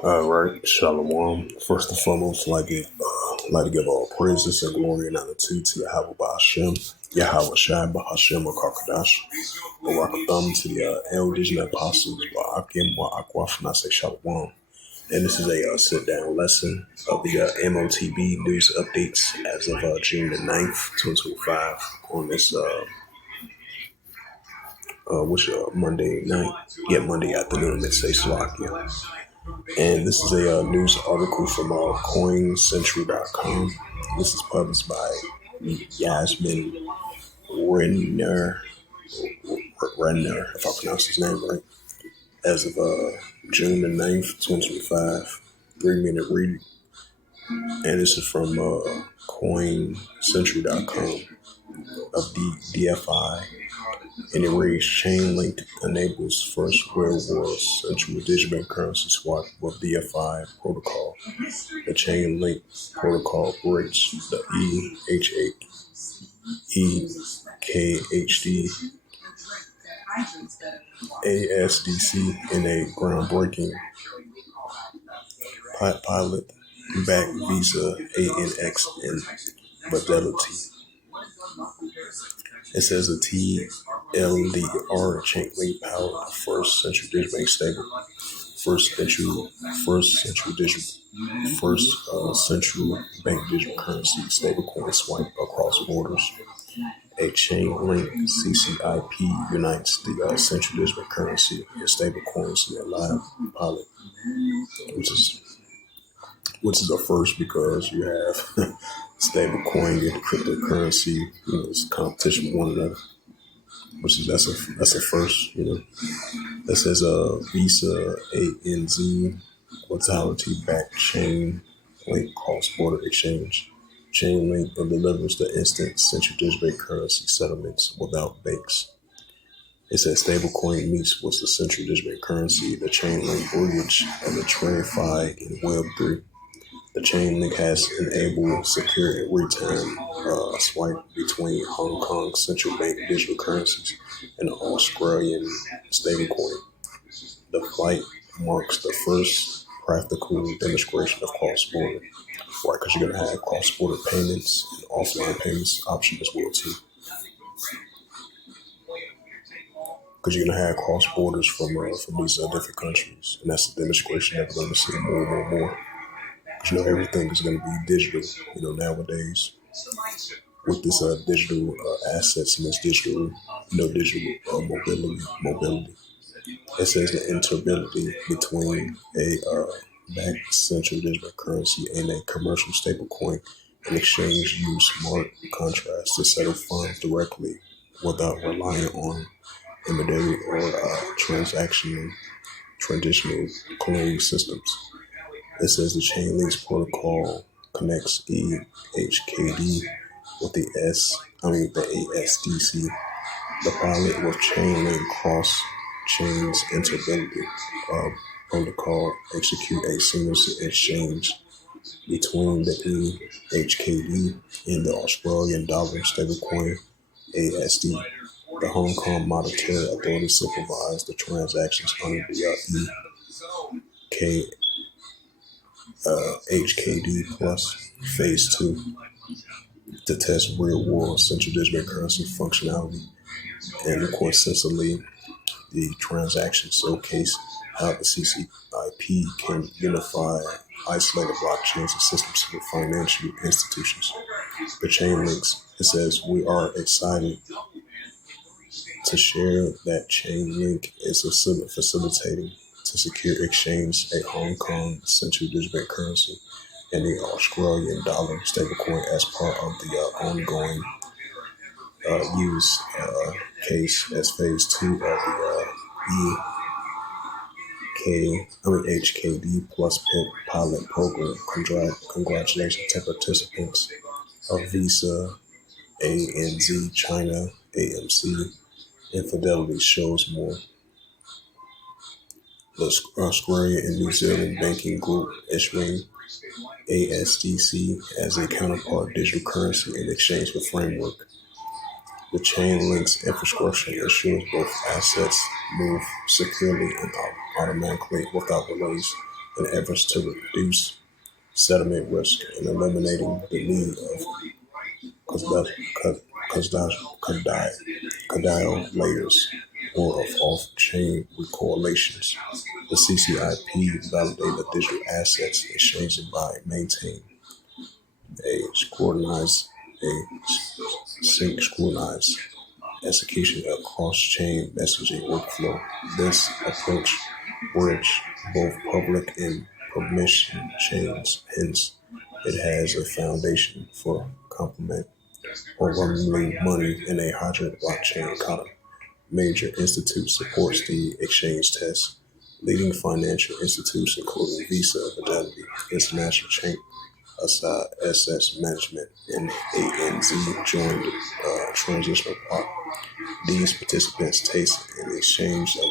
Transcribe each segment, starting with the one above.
All right, Shalom. First and foremost, like to give all praises and glory and honor to Yahweh Ba'Hashem, Yahweh Shai Ba'Hashem Akakadash, Barakatham to the elders and apostles, Ba'akim Wa'akwaf, and I say Shalom. And this is a sit-down lesson of the M.O.T.B news updates as of June the 9th, 2025 on this, Monday night, Monday afternoon, let's say Slovakia. And this is a news article from CoinCentral.com. This is published by Yasmin Renner, if I pronounce his name right, as of June the 9th, 2025. 3-minute read. And this is from CoinCentral.com of the DFI. And it reads, Chainlink enables first World War central digital currency swap with DFI protocol. The Chainlink protocol bridges the EHKHD ASDC in a groundbreaking pilot back Visa ANX and Fidelity. It says a TLDR Chainlink powered the first central digital bank stable, first central bank digital currency stablecoin swipe across borders. A Chainlink CCIP unites the central digital currency and stablecoins in a live pilot, which is a first because you have stablecoin and cryptocurrency, it's competition with one another. That's a first, That says Visa ANZ Vitality backed chain link cross border exchange. Chainlink delivers the instant central digital currency settlements without banks. It says stablecoin meets with the central digital currency, the Chainlink bridge, and the TradFi in Web3. The Chainlink has enabled secure and real-time swipe between Hong Kong central bank digital currencies and the Australian stablecoin. The flight marks the first practical demonstration of cross-border, right? Because you're going to have cross-border payments and offline payments option as well too. Because you're going to have cross borders from these different countries, and that's the demonstration that we're going to see more and more. Because everything is going to be digital, nowadays with this digital assets and this digital mobility. It says the interoperability between a backed central digital currency and a commercial stablecoin and exchange use smart contracts to settle funds directly without relying on intermediary or traditional clearing systems. It says the Chainlink's protocol connects EHKD with the ASDC. The pilot with Chainlink cross-chains interoperability protocol execute a seamless exchange between the EHKD and the Australian dollar stablecoin ASD. The Hong Kong Monetary Authority supervised the transactions under the HKD Plus Phase 2 to test real-world central digital currency functionality. And coincidentally, the transactions showcase how the CCIP can unify isolated blockchains and systems for financial institutions. The Chainlinks, it says, we are excited to share that Chainlink is facilitating to secure exchange a Hong Kong central digital currency and the Australian dollar stablecoin as part of the ongoing use case as phase 2 of the HKD Plus pilot program. Congratulations to participants of Visa, ANZ, China, AMC, and Fidelity shows more. The Australia and New Zealand banking group issuing ASDC as a counterpart digital currency in exchange for framework. The Chainlink's infrastructure ensures both assets move securely and automatically without delays. in efforts to reduce settlement risk and eliminating the need of custodial layers or of off-chain correlations. The CCIP validate the digital assets exchanged by maintaining a scrutinized a synchronized execution of cross-chain messaging workflow. This approach bridges both public and permission chains. Hence, it has a foundation for complement or running money in a hybrid blockchain economy. Major institutes supports the exchange test. Leading financial institutes, including Visa, Fidelity, International Chain, Asset Management, and ANZ, joined the transitional block. These participants taste an exchange of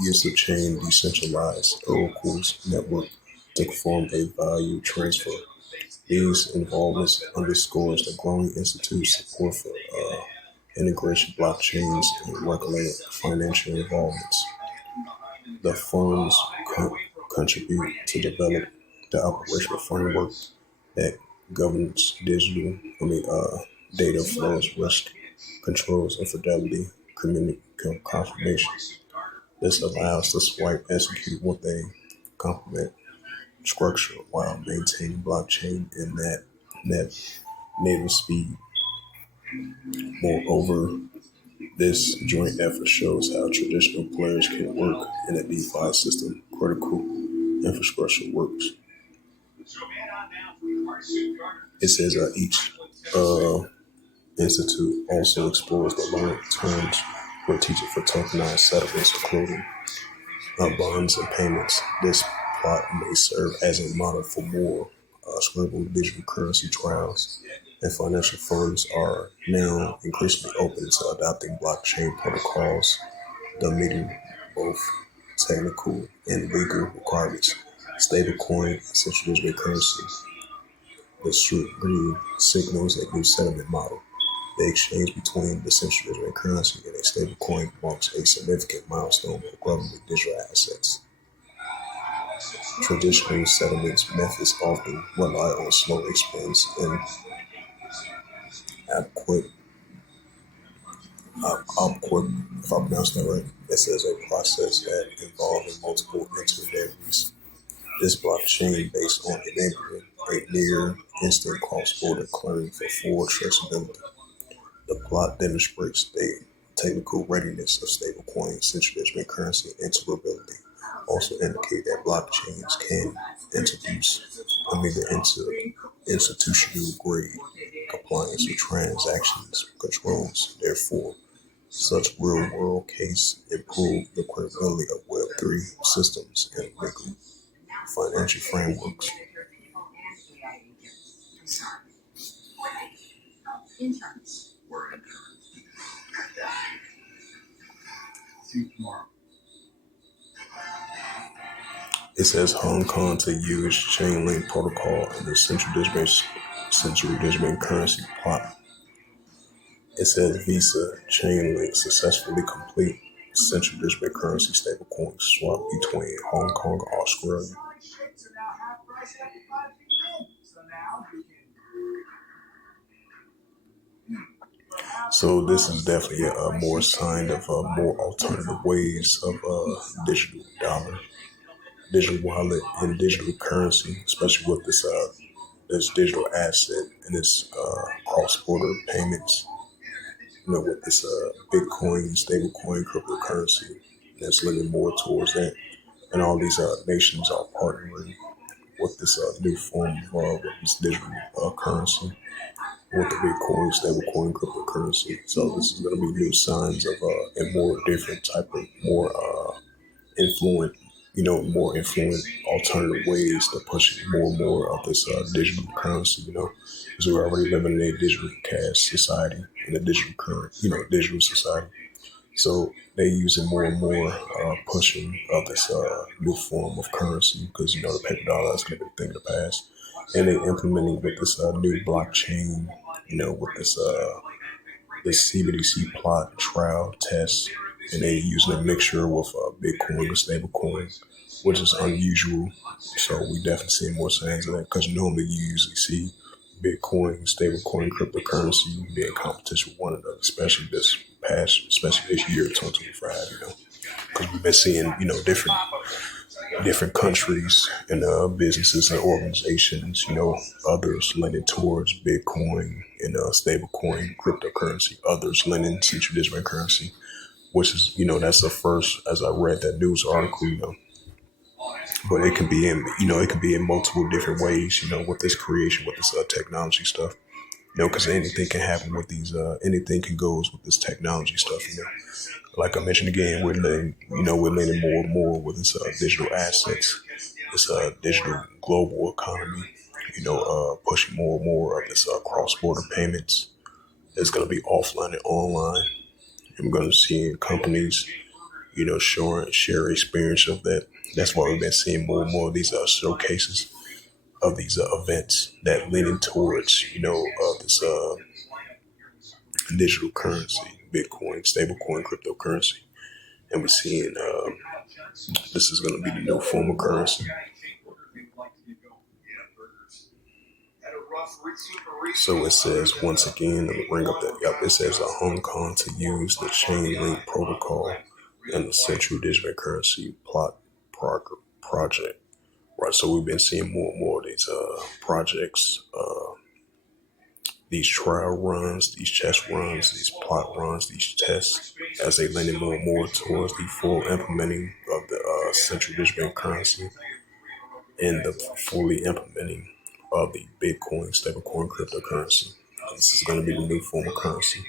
use of chain decentralized oracles network to perform a value transfer. These involvements underscores the growing institute support for integration blockchains and regulated financial involvements. The funds contribute to develop the operational framework that governs data flows, risk controls, and fidelity confirmation. This allows the swipe execute with a complement structure while maintaining blockchain and net native speed. Moreover, this joint effort shows how traditional players can work in a DeFi system. Critical infrastructure works. It says each institute also explores the long terms strategic for tokenized settlements, including bonds and payments. This plot may serve as a model for more scalable digital currency trials, and financial firms are now increasingly open to adopting blockchain protocols that meeting both technical and legal requirements. Stablecoin and central digital currency. The scrutiny signals a new settlement model. The exchange between the central digital currency and a stablecoin marks a significant milestone for government digital assets. Traditional settlement methods often rely on slow expense and upquick, if I pronounce that right. It says a process that involves multiple intermediaries. This blockchain based on enabling a near instant cross-border clearing for full traceability. The plot demonstrates the technical readiness of stablecoin, central digital currency interoperability. Also indicate that blockchains can introduce into institutional grade compliance with transactions controls. Therefore, such real-world case improve the credibility of Web3 systems and legal financial frameworks. It says Hong Kong to use Chainlink protocol and the central digital currency plot. It says Visa Chainlink successfully complete central digital currency stablecoin swap between Hong Kong and Australia. So this is definitely a more sign of more alternative ways of digital dollar, digital wallet, and digital currency, especially with this digital asset and its cross-border payments. With this Bitcoin, stablecoin, cryptocurrency, that's leaning more towards that, and all these nations are partnering with this new form of this digital currency with the Bitcoin, stablecoin, cryptocurrency. So this is going to be new signs of a more different type of more influent, more influent alternative ways to push more and more of this digital currency. Because we're already living in a digital cash society in a digital digital society. So they're using more and more pushing of this new form of currency because the paper dollar is going to be a thing of the past, and they implementing with this new blockchain, with this CBDC plot trial test, and they using a mixture with Bitcoin and stablecoin which is unusual. So we definitely see more signs of that because normally you usually see Bitcoin, stablecoin, cryptocurrency be in competition with one another, especially this year, 2025. Because we've been seeing different countries and businesses and organizations, others leaning towards Bitcoin and stablecoin, cryptocurrency, others leaning central digital currency, which is, that's the first, as I read that news article, but it can be in multiple different ways, with this creation, with this technology stuff, because anything can happen with these, anything can go with this technology stuff, Like I mentioned again, we're leaning more and more with this digital assets, this digital global economy, pushing more and more of this cross-border payments. It's going to be offline and online. And we're going to see companies, share experience of that. That's why we've been seeing more and more of these showcases of these events that leaning towards, this digital currency, Bitcoin, stablecoin, cryptocurrency. And we're seeing this is going to be the new form of currency. So it says, once again, let me bring up that. Yep, it says Hong Kong to use the chain link protocol and the central digital currency project. Right. So we've been seeing more and more of these projects, these trial runs, these test runs, these plot runs, these tests, as they leaning more and more towards the full implementing of the central digital currency and the fully implementing of the Bitcoin, stablecoin, cryptocurrency. This is going to be the new form of currency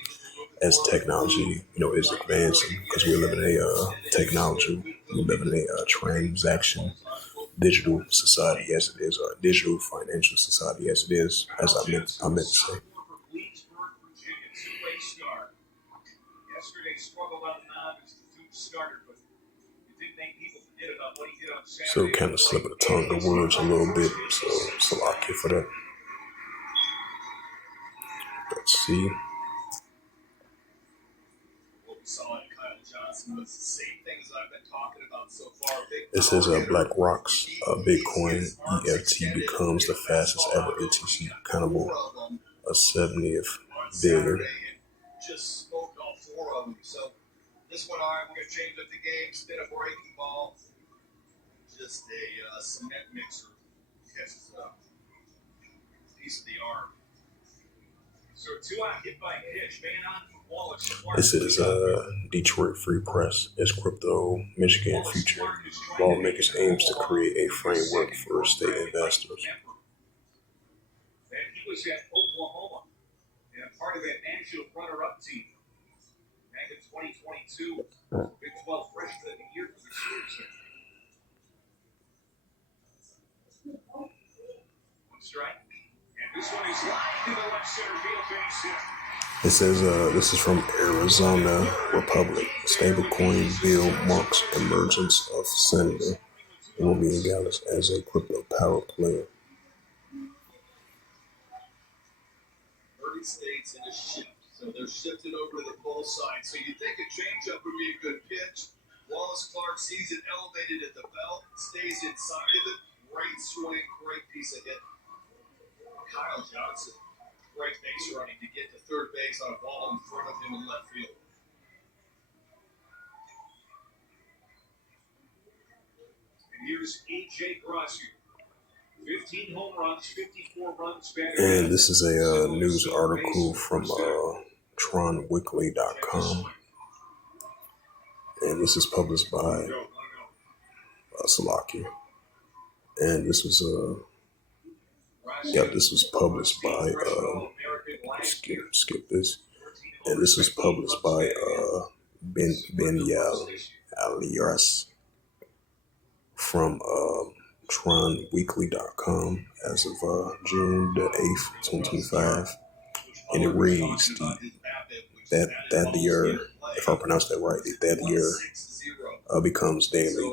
as technology, is advancing, because we're living in a technology, we're living in a transaction digital society as it is, or digital financial society as it is, as I meant to say. So kind of slip of the tongue, the words a little bit. So Salakia for that. Let's see. It says BlackRock's Bitcoin EFT becomes the fastest ever ETC accountable, a 70th billion. This one, all right, we're going to change up the game, spin a breaking ball. Just a cement mixer catches up. Piece of the arm. So 2-out hit by pitch, man on. This is Detroit Free Press. It's crypto Michigan future. Lawmakers aims to create a framework for state investors. And he was at Oklahoma and part of that national runner-up team. Back in 2022, Big 12 Freshman of the Year for the Cougars. One strike. And this one is lined in the left center field base hit. It says this is from Arizona Republic. Stablecoin bill marks emergence of Senator William Gallis as a crypto power player. 30 states in a shift. So they're shifted over to the pull side. So you think a changeup would be a good pitch. Wallace Clark sees it elevated at the belt, stays inside of it. Great swing, great piece of hit. Kyle Johnson, great base running to get to third base on a ball in front of him in left field. And here's A.J. Grossi. 15 home runs, 54 runs batted. And this is a news article from tronweekly.com. And this is published by Salaki. And this was this was published by skip this. And this was published by Ben Alias from tronweekly.com as of June the 8th, 2025. And it reads that the year, if I pronounce that right, that year becomes daily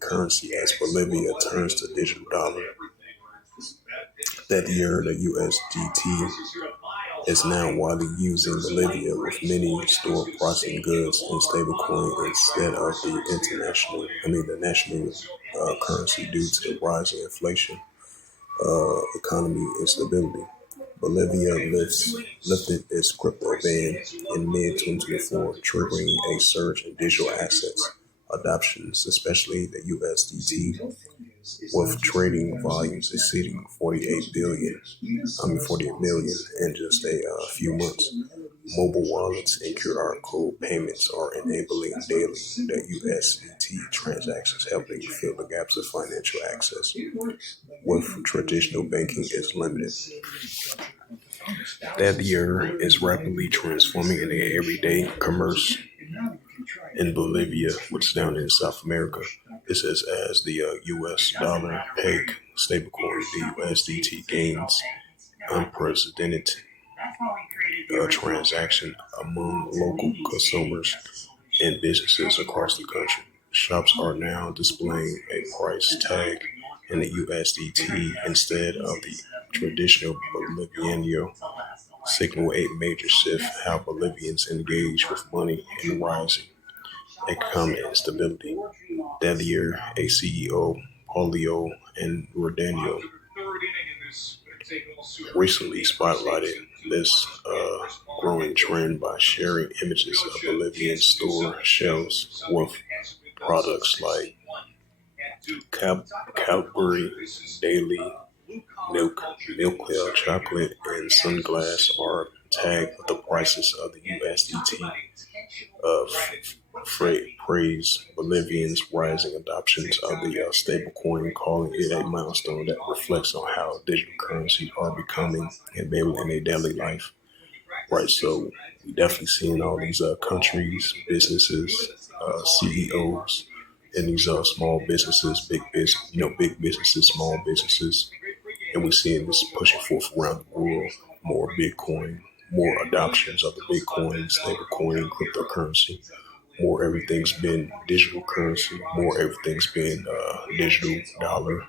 currency as Bolivia turns to digital dollar. That year, the USDT is now widely used in Bolivia, with many store processing goods in stablecoin instead of the national currency due to the rise in inflation, economy instability. Bolivia lifted its crypto ban in mid-2024, triggering a surge in digital assets adoptions, especially the USDT, with trading volumes exceeding 48 million in just a few months. Mobile wallets and QR code payments are enabling daily the USDT transactions, helping fill the gaps of financial access, with traditional banking is limited. That year is rapidly transforming into everyday commerce in Bolivia, which is down in South America. It says as the US dollar peg stablecoin, the USDT gains unprecedented transaction among local consumers and businesses across the country. Shops are now displaying a price tag in the USDT instead of the traditional Boliviano, signal a major shift how Bolivians engage with money and rising economic instability. That year, a CEO, Paulio and Rodaniel, recently spotlighted this growing trend by sharing images of Bolivian store shelves with products like Cadbury Daily Milk chocolate, and sunglasses are tagged with the prices of the USDT. Praise Bolivians' rising adoptions of the stablecoin, calling it a milestone that reflects on how digital currency are becoming embedded in their daily life. Right, so we definitely seeing all these countries, businesses, CEOs, and these small businesses, big businesses, small businesses, and we're seeing this pushing forth around the world. More Bitcoin, more adoptions of the Bitcoin, stablecoin, cryptocurrency. More everything's been digital currency. More everything's been digital dollar,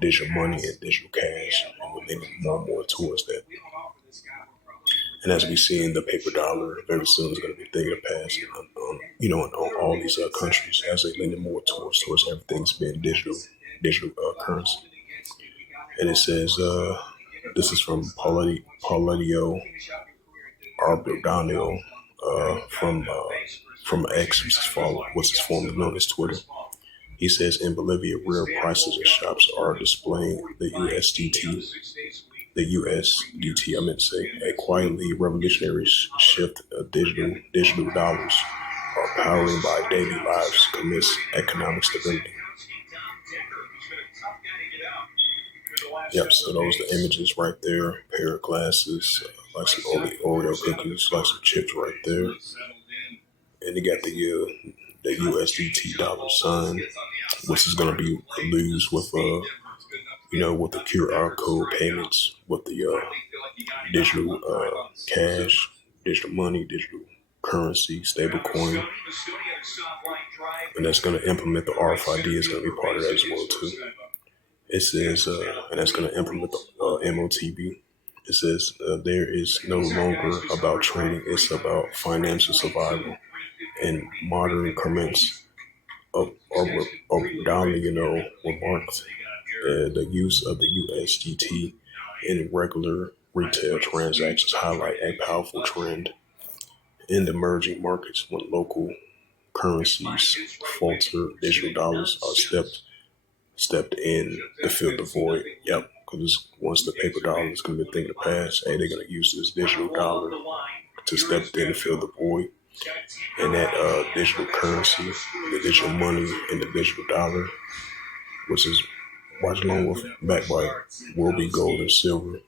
digital money, and digital cash. And we're leaning more and more towards that. And as we see in the paper dollar, very soon is going to be a thing of the past. In all these countries, as they lean more towards everything's been digital currency. And it says, this is from Paulio Arbordano from X, which is formerly known as Twitter. He says in Bolivia, real prices in shops are displaying the USDT. The USDT, I meant to say, a quietly revolutionary shift of digital dollars are powering by daily lives amidst economic stability. Yep, so those are the images right there. A pair of glasses, like some Oreo cookies, like some chips right there. And they got the USDT dollar sign, which is going to be used with with the QR code payments, with the digital cash, digital money, digital currency, stable coin. And that's going to implement the RFID is going to be part of that as well too. It says, and that's going to implement the M.O.T.B. It says there is no longer about trading; it's about financial survival. And modern comments of Dali, remarked the use of the USDT in regular retail transactions highlight a powerful trend in the emerging markets when local currencies falter. Digital dollars are stepped in to fill the void. Yep, because once the paper dollar is going to be a thing of the past, hey, they're going to use this digital dollar to step in and fill the void. And that digital currency, the digital money, and the digital dollar, which is watch along with backed by will be gold and silver,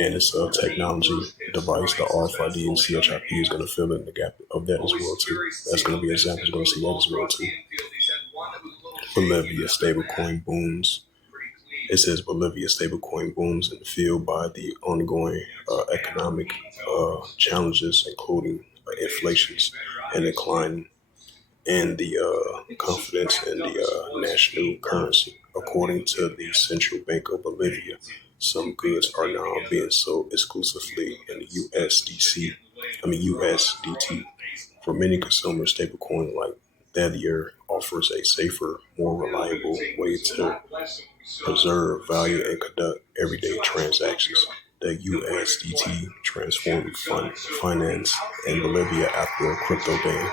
and it's a technology device. The RFID and CHIP is going to fill in the gap of that as well too. That's going to be examples. Going to see that as well too. Bolivia stablecoin booms. It says Bolivia stablecoin booms in the field by the ongoing economic challenges, including inflations and decline in the confidence in the national currency. According to the Central Bank of Bolivia, Some goods are now being sold exclusively in the USDT. For many consumers, stablecoin like that year offers a safer, more reliable way to preserve value and conduct everyday transactions. The USDT transformed finance in Bolivia after a crypto ban.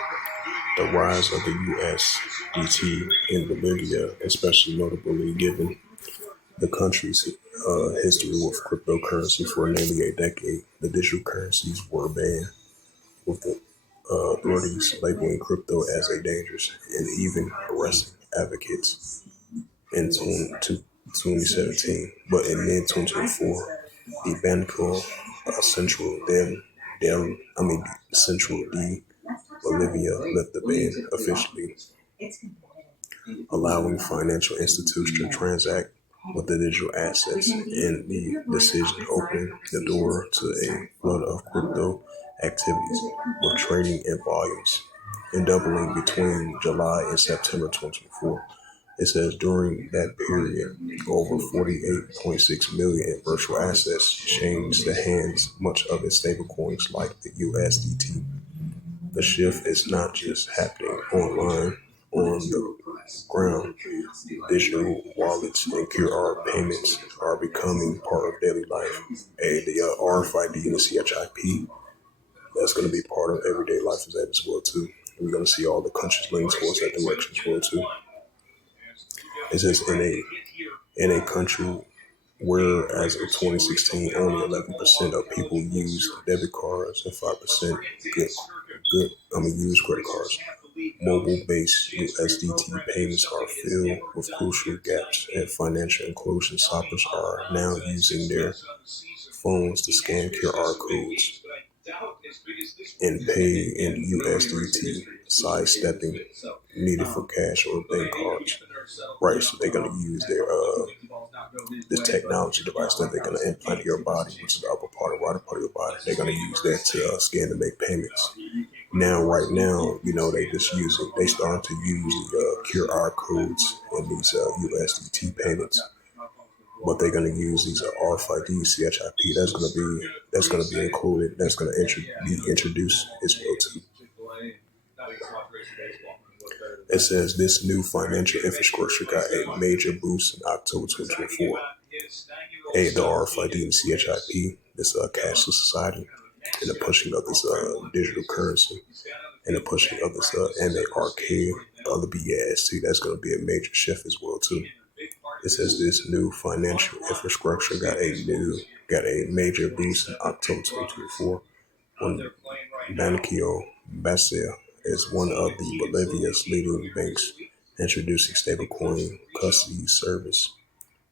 The rise of the USDT in Bolivia, especially notably given the country's history with cryptocurrency for nearly a decade. The digital currencies were banned, with the authorities labeling crypto as a dangerous and even arresting advocates in 2017. But in mid 2024, the Banco Central de Bolivia left the ban officially, allowing financial institutions to transact with the digital assets, and the decision opened the door to a flood of crypto activities, with trading and volumes and doubling between July and September 2024. It says during that period, over 48.6 million in virtual assets changed the hands, much of it stablecoins like the USDT. The shift is not just happening online; on the ground, digital wallets and QR payments are becoming part of daily life. The RFID and the CHIP, that's going to be part of everyday life as well too. We're going to see all the countries leaning towards that direction as well too. It says in a country where, as of 2016, only 11% of people used debit cards and 5% used credit cards. Mobile-based USDT payments are filled with crucial gaps, and financial inclusion shoppers are now using their phones to scan QR codes and pay in USDT, sidestepping needed for cash or bank cards. Right, so they're gonna use their this technology device that they're gonna implant in your body, which is the upper part or right part of your body. They're gonna use that to scan to make payments. Right now, they starting to use the QR codes in these USDT payments, but they're gonna use these RFID, CHIP. That's gonna be included. That's gonna be introduced as well too. It says this new financial infrastructure got a major boost in October 2024. The RFID and CHIP, this cashless society, and the pushing of this digital currency, and the pushing of this and the arcade of the BAST, that's going to be a major shift as well too. It says this new financial infrastructure got a major boost in October 2024 when Banco Basia is one of the Bolivia's leading banks, introducing stablecoin custody service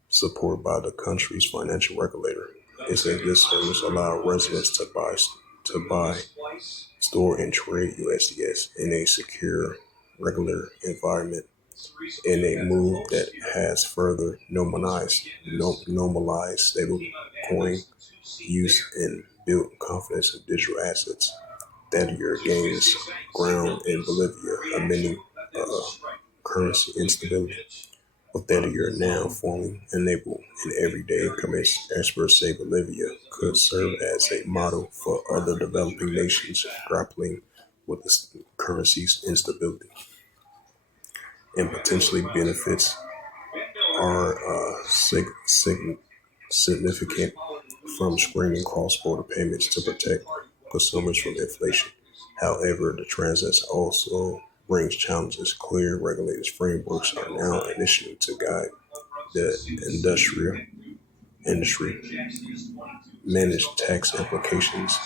supported by the country's financial regulator. It says this service allows residents to buy, store, and trade USDS in a secure, regular environment, in a move that has further normalized stablecoin use and built confidence in digital assets. That year gains ground in Bolivia amid currency instability. With that year now forming enable in everyday commerce, experts say Bolivia could serve as a model for other developing nations grappling with the currency's instability, and potentially benefits are significant, from screening cross-border payments to protect consumers from inflation. However, the transaction also brings challenges. Clear regulated frameworks are now initiated to guide the industry, manage tax implications,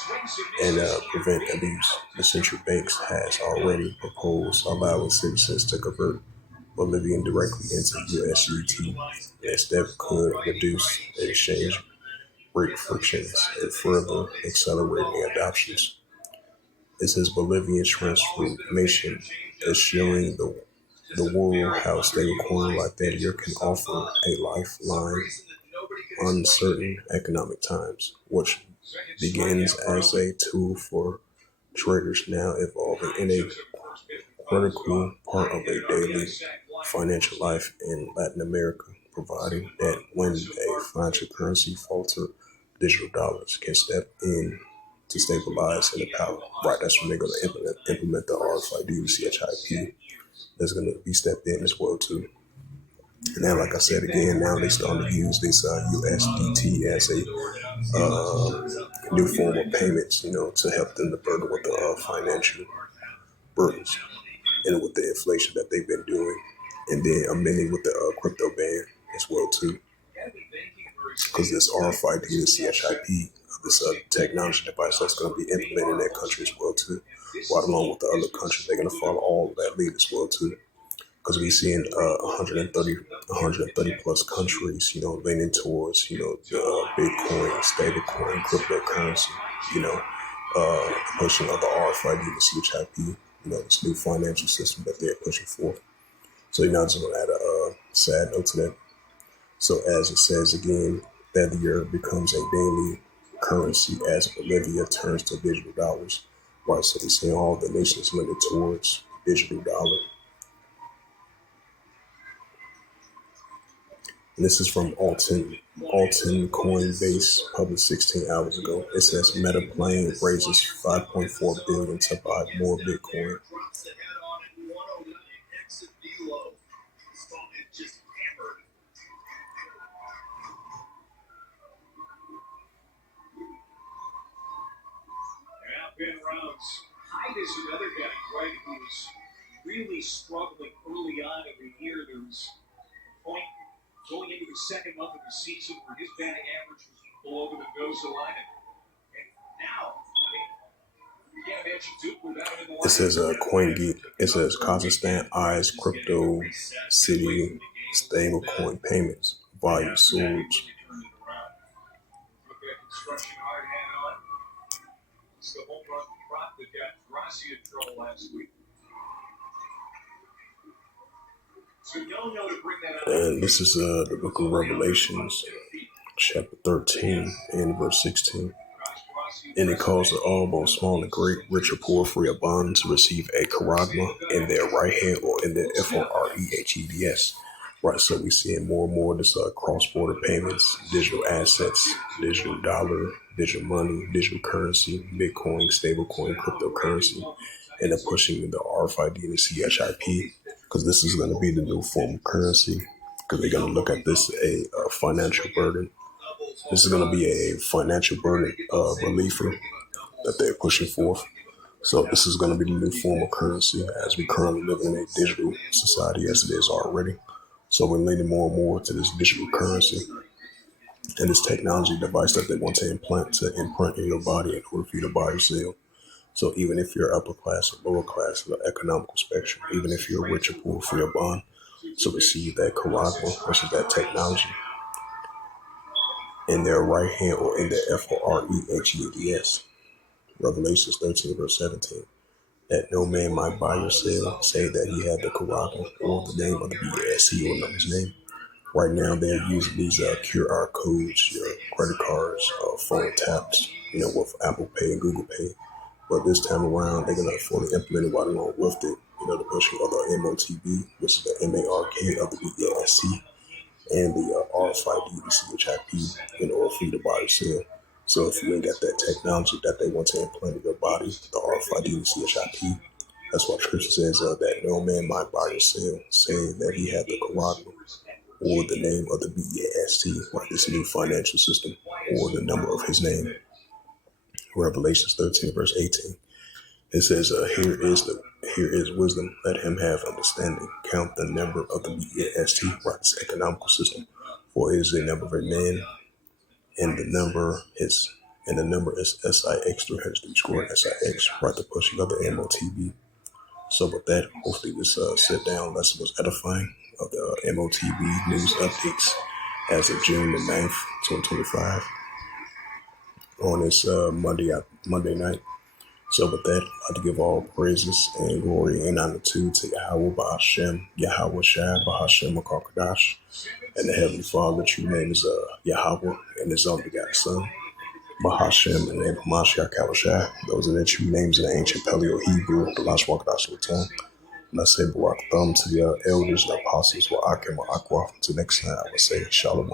and prevent abuse. The central bank has already proposed allowing citizens to convert Bolivian directly into USDT, as that could reduce exchange rate frictions and further accelerating adoptions. It says Bolivian transformation is showing the world how stablecoin like that year can offer a lifeline uncertain economic times, which begins as a tool for traders, now evolving in a critical part of a daily financial life in Latin America, providing that when a financial currency falter, digital dollars can step in to stabilize and empower. Right, that's when they're going to implement the RFID, the CHIP. That's going to be stepped in as well too. And now, like I said again, now they starting to use this USDT as a new form of payments, to help them to burden with the financial burdens and with the inflation that they've been doing, and then amending with the crypto ban as well too, because this RFID, the CHIP, this technology device that's going to be implemented in that country as well too, right along with the other countries, they're going to follow all of that lead as well too. Because we see in 130 plus countries, leaning towards, the Bitcoin, stablecoin, cryptocurrency, you know, pushing of the RFID, the CHIP, this new financial system that they're pushing for. So, I just want to add a sad note to that. So, as it says again, that the euro becomes a daily currency as Bolivia turns to digital dollars. Right, so we see all the nations leaning towards digital dollar. And this is from Alton Coinbase, published 16 hours ago. It says Meta plan raises 5.4 billion to buy more Bitcoin. Ben Rounds. Hyde is another guy, right, who was really struggling early on in the year. There was a point going into the second month of the season where his batting average was below the Mendoza line. And now, you can't imagine Duke without him in the line. It says CoinGeek. It says Kazakhstan eyes crypto city stablecoin payments. Volume surge. The home run prop that got Rossi in trouble last week. So y'all know to bring that up. And this is the book of Revelations, chapter 13 and verse 16. And it calls it all, both small and great, rich or poor, free or bond, to receive a charagma in their right hand or in their FOREHEDS. Right, so we seeing more and more this cross-border payments, digital assets, digital dollar, digital money, digital currency, Bitcoin, stablecoin, cryptocurrency, and they're pushing the RFID and the CHIP, because this is going to be the new form of currency, because they're going to look at this as a financial burden. This is going to be a financial burden reliever that they're pushing forth. So this is going to be the new form of currency as we currently live in a digital society as it is already. So we're leaning more and more to this digital currency and this technology device that they want to imprint in your body in order for you to buy or sell. So even if you're upper class or lower class of the economical spectrum, even if you're rich or poor, free or bond, to receive that charagma, which is that technology, in their right hand or in their FOREHEDS. Revelations 13 verse 17. That no man might buy or sell, say that he had the charagma or the name of the BASC or not his name. Right now, they're using these QR codes, your credit cards, phone taps, with Apple Pay and Google Pay. But this time around, they're going to fully implement it right along with it, the pushing of the M.O.T.B, which is the MARK of the BASC, and the RFID, the CHIP, in order for you to buy or sell. So if you ain't got that technology that they want to implant in your body, the RFID, the CHIP, that's what Scripture says that no man might buy or sell, saying that he had the charagma or the name of the BAST, right, this new financial system, or the number of his name. Revelations 13 verse 18. It says, here is wisdom, let him have understanding. Count the number of the BAST, right, this economical system, for it is the number of a man, and the number is SIX 300 squared SIX, right, the pushing of the M.O.T.B. So with that, hopefully this sit-down lesson was edifying of the M.O.T.B news updates as of June the 9th, 2025 on this Monday night. So with that, I'd like to give all praises and glory and honor to Yahweh Ba'ashem, Yahweh Shai Ba'ashem Makakadash, and the Heavenly Father, true name is Yahweh, and His only begotten Son, Bahashem, and Mashiach Kawashai. Those are the true names in the ancient Paleo Hebrew, the Lashon Kodash Laton. And I say Barak Thumb to the elders and apostles, wa Akim wa Aqua. Until next time, I would say Shalom.